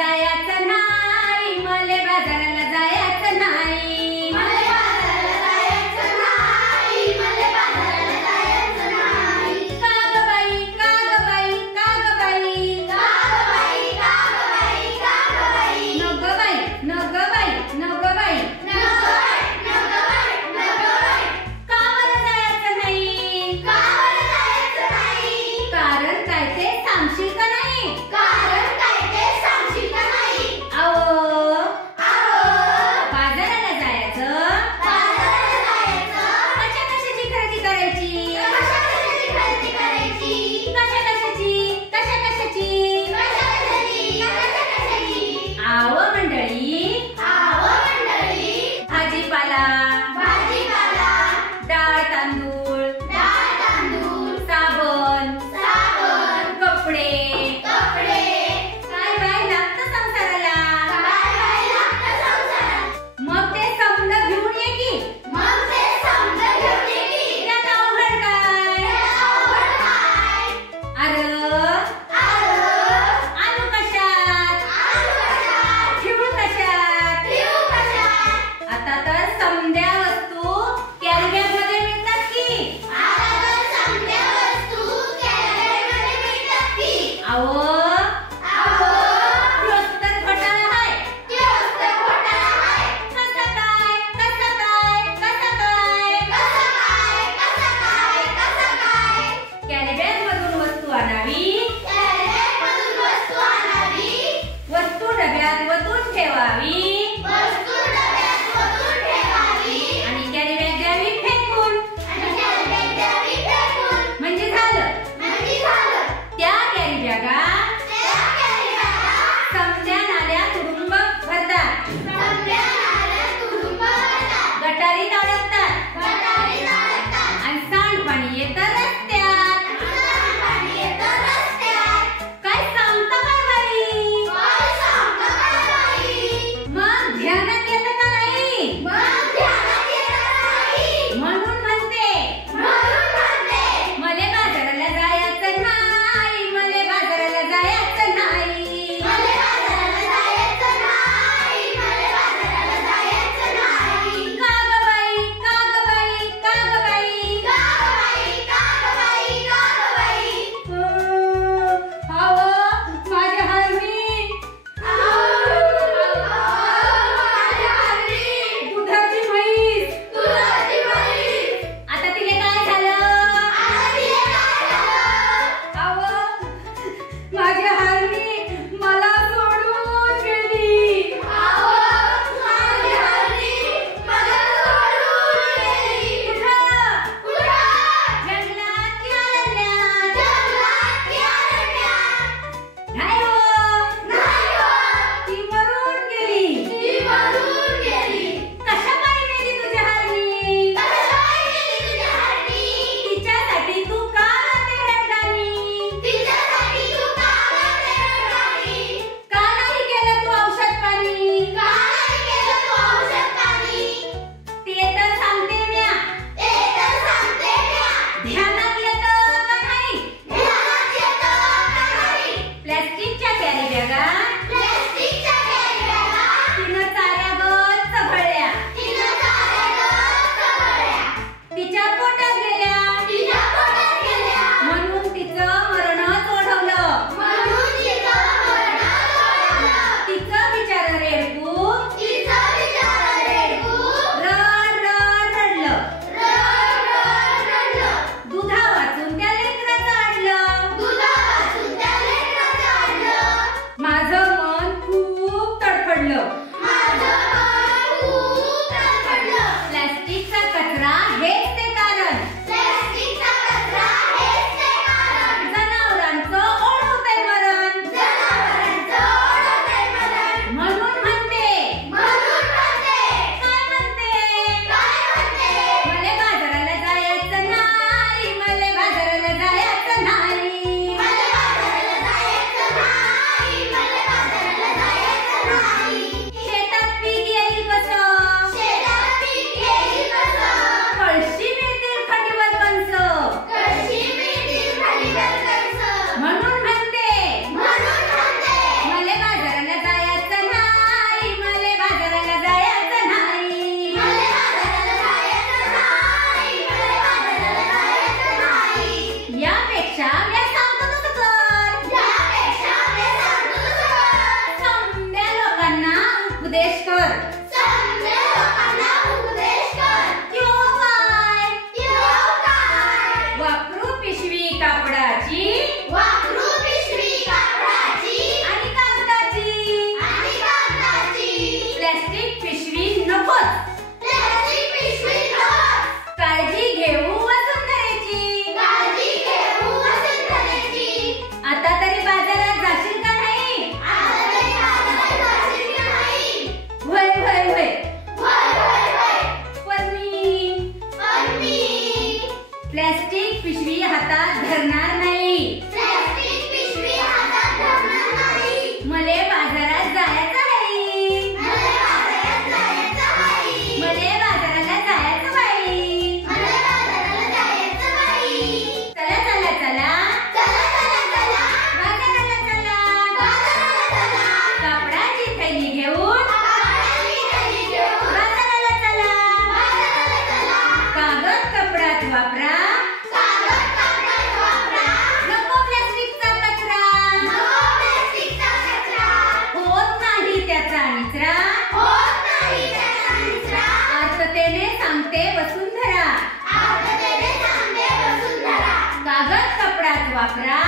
जायचं नाही, मले बाजाराला जायचं नाही, मले बाजाराला जायचं नाही, मले बाजाराला जायचं नाही. का ग बाई, का ग बाई, का ग बाई, का ग बाई, का ग बाई, का ग बाई. नको बाई, नको बाई, नको बाई, नको बाई, नको बाई, नको बाई. का बरं जायचं नाही? का बरं जायचं नाही? कारण काय ते सांगशील का नाही? कारण काय ते सांगशील का नाही? उपदेश कर. समजे लोकांना उपदेश कर. क्यों काय? क्यों काय? वापरू पिशवी कापडाची वापरू पिशवी कापडाची आणि कागदाची. आणि कागदाची. प्लास्टिक पिशवी नकोच. प्लास्टिक पिशवी नकोच. काळजी घेऊ वसुंधरेची. काळजी घेऊ वसुंधरेची. आता तरी बाजारात जाशील का नाही? आता तरी बाजारात जाशील का नाही? होय होय होय. होय होय होय. पण मी प्लास्टिक पिशवी हातात धरणार नाही. प्लास्टिक पिशवी हातात धरणार नाही. मले बाजारात जायचं आहे. मला बाजारात जायचं आहे. मले बाजाराला जायचं बाई. मला बाजाराला जायचं बाई. चला चला चला चला चला चला. बाजाराला चला. बाजाराला चला. कापडाची थैली घेऊन कापडाची थैली घेऊन बाजाराला चला. बाजाराला चला. कागद कपडात वापरा. कागद कापडात वापरा. नको प्लास्टिकचा कचरा. नको प्लास्टिकचा कचरा. होत नाही त्याचा निचरा. होत नाही त्याचा निचरा. अर्थतेने सांगते वसुंधरा. आर्ततेने सांगते वसुंधरा. कागद कपडात वापरा.